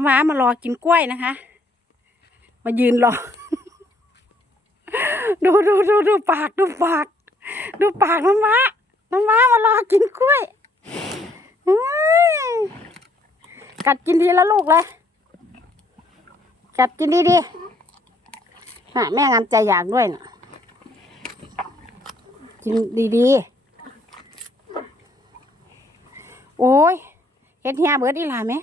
น้ำว้ามารอกินกล้วยนะคะ มายืนรอ ดูดูดูดูปากดูปาก ดูปากน้ำว้าน้ำว้ามารอกินกล้วยอื้อกัดกินทีละลูกเลย กัดกินดีดีน่ะแม่งามใจอยากด้วยนะกินดีๆ โอ้ยเฮ็ดเฮียเบิดอีหล่ะไหม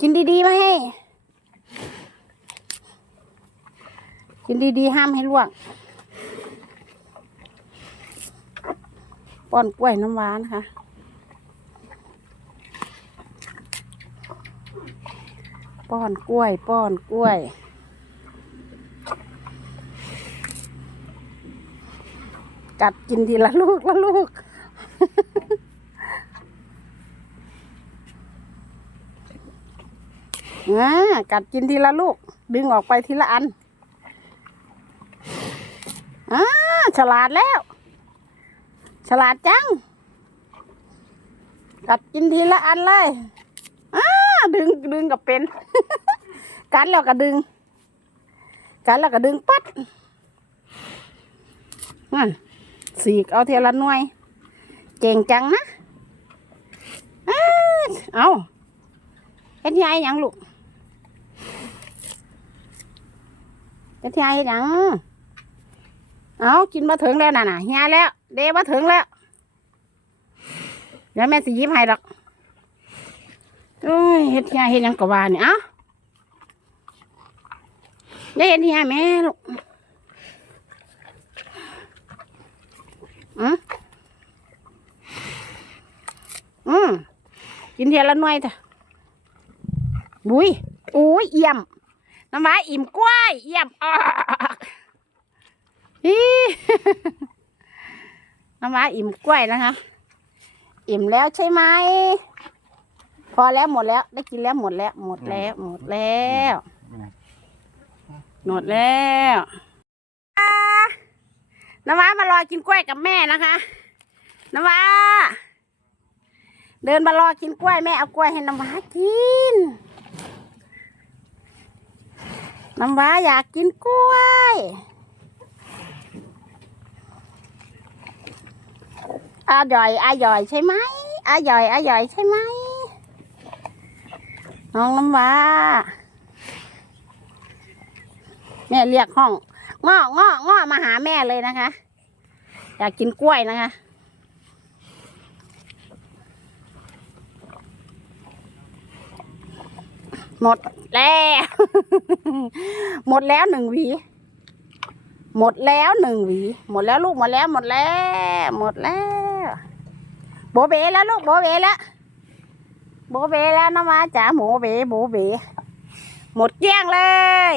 กินดีๆไหมาให้ กินดีๆห้ามให้ลวกป้อนกล้วยน้ำหวานคะป้อนกล้วย ป้อนกล้วย กัดกินทีละลูกละลูก อ่ากัดกินทีละลูก ดึงออกไปทีละอันอ่าฉลาดแล้ว ฉลาดจัง กัดกินทีละอันเลยอ่าดึงดึงกับเป็น กัดแล้วก็ดึง กัดแล้วก็ดึงปัดนั่นสีกเอาเทีละหน่วย เก่งจังนะ เอาเฮ็ดยายหยังลูก จะทายเฮ็ดยังเอากินมาถึงแล้วน่ะน่ะเฮียแล้วเดมาถึงแล้วเดี๋ยวแม่สิยิ้มให้ดอกโอ้ยเฮ็ดเฮียเฮ็ดยังกว่านี่เอ้าได้เฮ็ดเฮียแม่ลูกอืมอืมกินเทียละหน่วยเถอะบุ้ยโอ้ยเอี่ยม น้ำหมาอิ่มกล้วยเยี่ยมออกฮิน้ำหมาอิ่มกล้วยนะคะ อิ่มแล้วใช่ไหมพอแล้วหมดแล้ว ได้กินแล้วหมดแล้ว หมดแล้ว หมดแล้วหมดแล้วอ่าน้ำหมามารอกินกล้วยกับแม่นะคะน้ำหมาเดินมารอกินกล้วยแม่เอากล้วยให้น้ำหมากิน น้ำว้าอยากกินกล้วย อร่อย อร่อยใช่ไหม อร่อย อร่อยใช่ไหม น้องน้ำว้าแม่เรียกห้องง้อง้อง้อมาหาแม่เลยนะคะ อยากกินกล้วยนะคะหมดแล้ว หมดแล้วหนึ่งหวี หมดแล้วหนึ่งหวี หมดแล้วลูกหมดแล้วหมดแล้ว หมดแล้วโบเบแล้วลูกโบเบแล้วโบเบแล้วนะมาจ๋าโบเบโบเบหมดเกลี้ยงเลย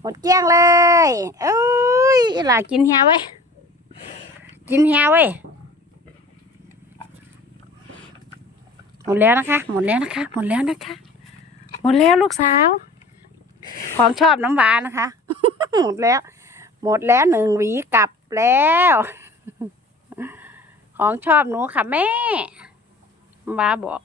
หมดเกลี้ยงเลยเอ้ยหล่ากินเฮียไว้กินเฮียไว้หมดแล้วนะคะ หมดแล้วนะคะ หมดแล้วนะคะ มดแล้วลูกสาว ของชอบน้ำหวานนะคะ หมดแล้ว หมดแล้วหนึ่งหวีกลับแล้ว ของชอบหนูค่ะแม่น้าบอก